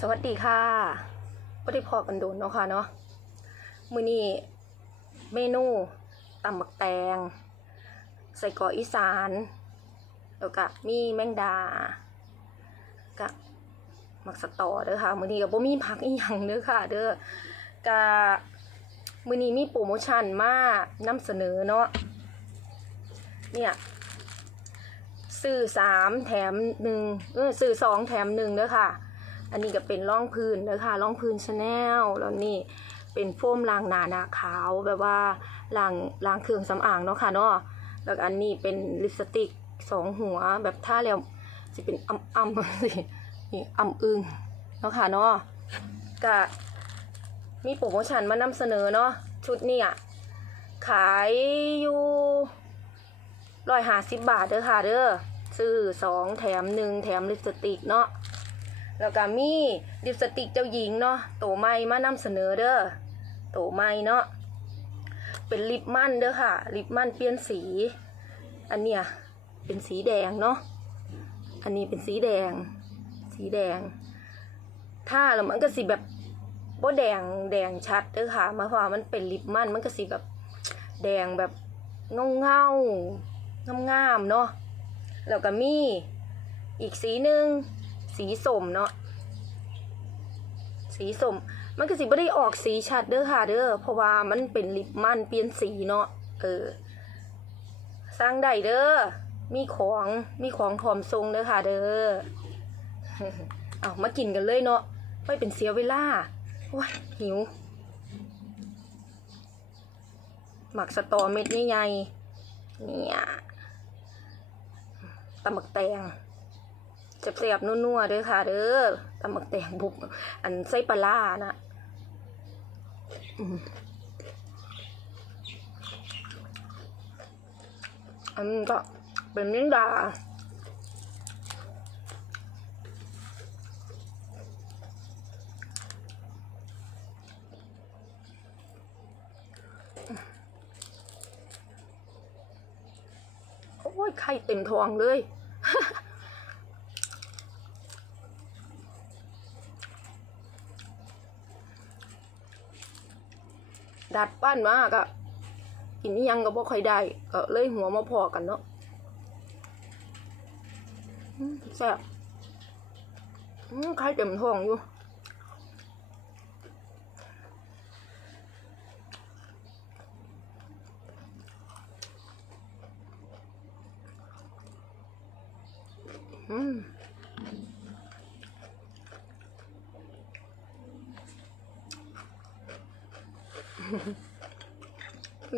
สวัสดีค่ะไม่ได้พอกันโดนเนาะค่ะเนาะ มือนี้เมนูตำหมักแตง ใส่กออีสาน แล้วก็มีแมงดากับหมักสตอเด้อค่ะ มือนี้ก็บ่มีผักอีหยังเด้อค่ะ เด้อกะมือนี้มีโปรโมชั่นมากนำเสนอเนาะ เนี่ยซื้อสามแถมหนึ่งเออซื้อสองแถมหนึ่งเด้อค่ะ อันนี้ก็เป็นร่องพื้นเด้อค่ะร่องพื้นชาแนลแล้วนี่เป็นโฟมล้างหน้าหน้าขาวแบบว่าล้างล้างเครื่องสำอางเนาะค่ะเนาะแล้วอันนี้เป็นลิปสติกสองหัวแบบท่าแล้วจะเป็นอ่ำอ่ำสินี่อ่ำอึงเนาะค่ะเนาะก็มีโปรโมชั่นมานำเสนอเนาะชุดนี่ยขายอยู่ร้อยห้าสิบบาทเด้อค่ะเด้อซื้อสองแถมหนึ่งแถมลิปสติกเนาะ แล้วก็มีลิปสติกเจ้าหญิงเนาะโตใหม่มานำเสนอเด้อโตใหม่เนาะเป็นลิปมันเด้อค่ะ ลิปมันเปลี่ยนสี อันเนี้ยเป็นสีแดงเนาะอันนี้เป็นสีแดง สีแดง ถ้าแล้วมันก็สีแบบโบแดงแดงชัดเด้อค่ะมายความมันเป็นลิปมันมันก็สีแบบแดงแบบเงาเงางามๆเนาะแล้วก็มีอีกสีหนึ่ง สีส้มเนาะสีส้มมันก็สิบ่ได้ออกสีชัดเด้อค่ะเด้อเพราะว่ามันเป็นลิปมันเปลี่ยนสีเนาะเออสร้างได้เด้อมีของมีของทอมทรงเด้อค่ะ เด้อเอามากินกันเลยเนาะไม่เป็นเสียเวลาว้ายหิว หมักสตอเม็ดใหญ่ๆเนี่ยตำหมักแตง เสียบๆนัวๆเด้อค่ะ เด้อตำหมักแตงบุกอันไส้ปลาร้านะอันก็เป็นมิ้งดาโอ้ยไข่เต็มท้องเลย ดัดปั้นมากอะกินนี่ยังก็บ่ค่อยได้ก็เลยหัวมาพอกันเนาะแซ่บอืมไข่เต็มท้องอยู่อืม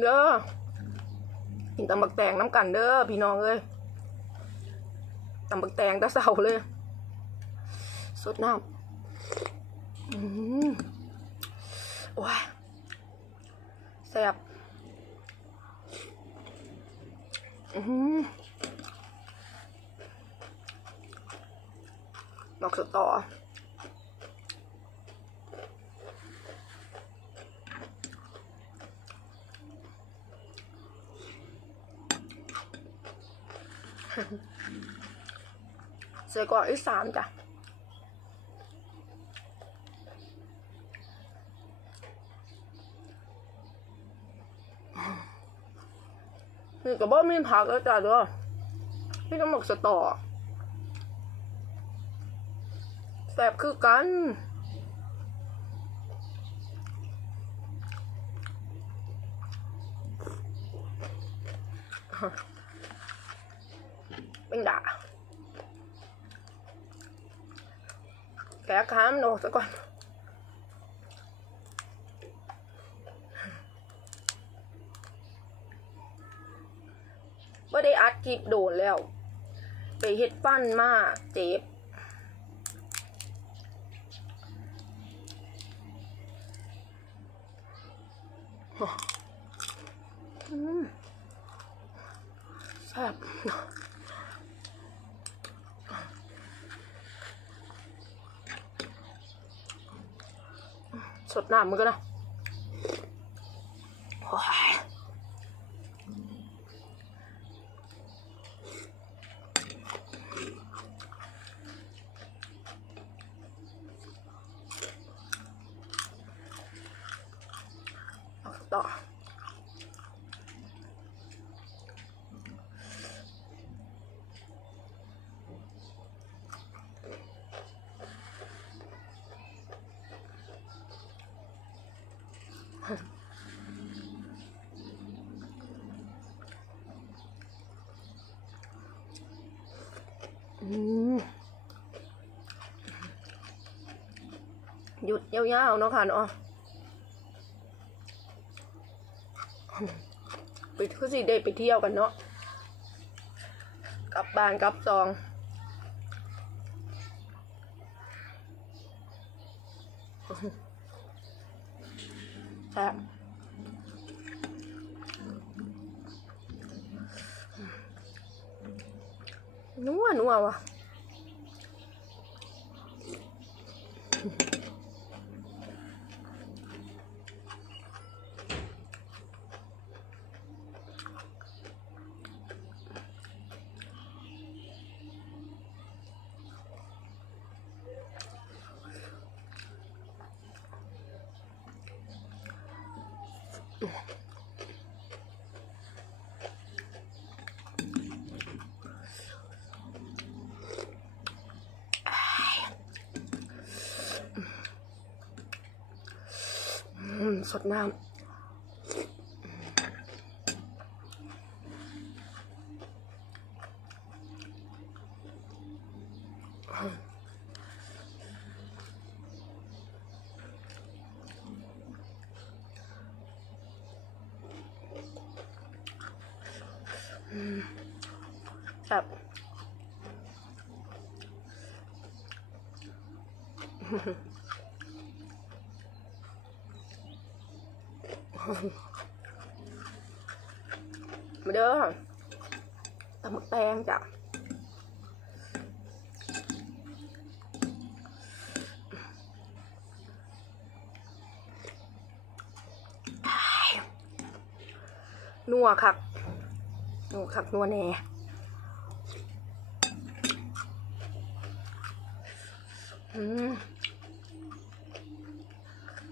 เด้อกินตำบักแตงน้ำกันเด้อพี่น้องเอ้ยตำบักแตงตะเสาเลย สดน้ำอืมโอ้ยแซ่บอืมดอกสตอ ส่กรอกอีสานจ้ะนี่ก็บ่มีผักแล้วจ้ะเด้อพี่ต้องหมกสตอแสบคือกันเป็นด่า แกะค้ามโนซะก่อนไม่ได้อัดคลิปโดนแล้ว ไปเฮ็ดฟันมาเจ็บอืมแซ่บ สดน้ำมันก็นะต่อ หยุดยาวๆเนาะค่ะเนาะไปคือสิได้ไปเที่ยวกันเนาะกลับบ้านกลับซองแซ่บนัวนัวว่ะ สดน้ำอื ครับมาเด้อตำหมึกแตงจ้ะนัวคัก นัวคักนัวแน่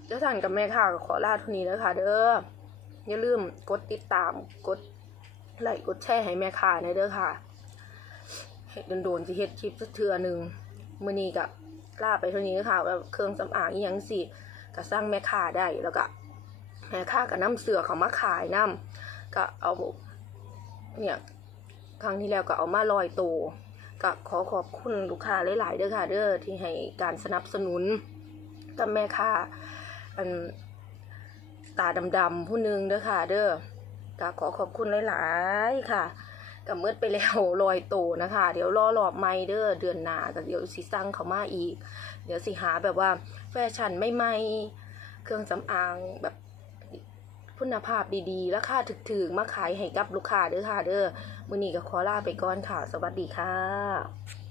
เจ้าท่านกับแม่ค่ะก็ขอลาทุนี้แล้วค่ะ เด้ออย่าลืมกดติดตามกดไลค์กดแชร์ให้แม่ค้าในเด้อค่ะเฮ็ดโดนๆสิเฮ็ดคลิปสักเทื่อหนึ่งมือนี้ก็ลาไปเท่านี้เด้อค่ะแบบเครื่องสำอางอีหยังสิก็สร้างแม่ค้าได้แล้วก็แม่ค้าก็นำเสือเขามาขายนํก็เอา เนี่ยครั้งที่แล้วก็เอามาลอยโตก็ขอขอบคุณลูกค้าหลายๆเด้อค่ะ เด้อที่ให้การสนับสนุนกับแม่ค้าอันตาดำๆผู้หนึงเด้อค่ะ เด้อก็ขอขอบคุณหลายๆค่ะกับเมื่อไปแล้วลอยโตนะคะ เดี๋ยวรอรอบไม่เด้อเดือนหน้าก็เดี๋ยวสิสั่งเขามาอีก เดี๋ยวสิหาแบบว่าแฟชั่นไม่ไม่ๆเครื่องสำอางแบบ คุณภาพดีๆ ราคาถึกๆ มาขายให้กับลูกค้าเด้อค่ะเด้อมื้อนี้ก็ขอลาไปก่อนค่ะ สวัสดีค่ะ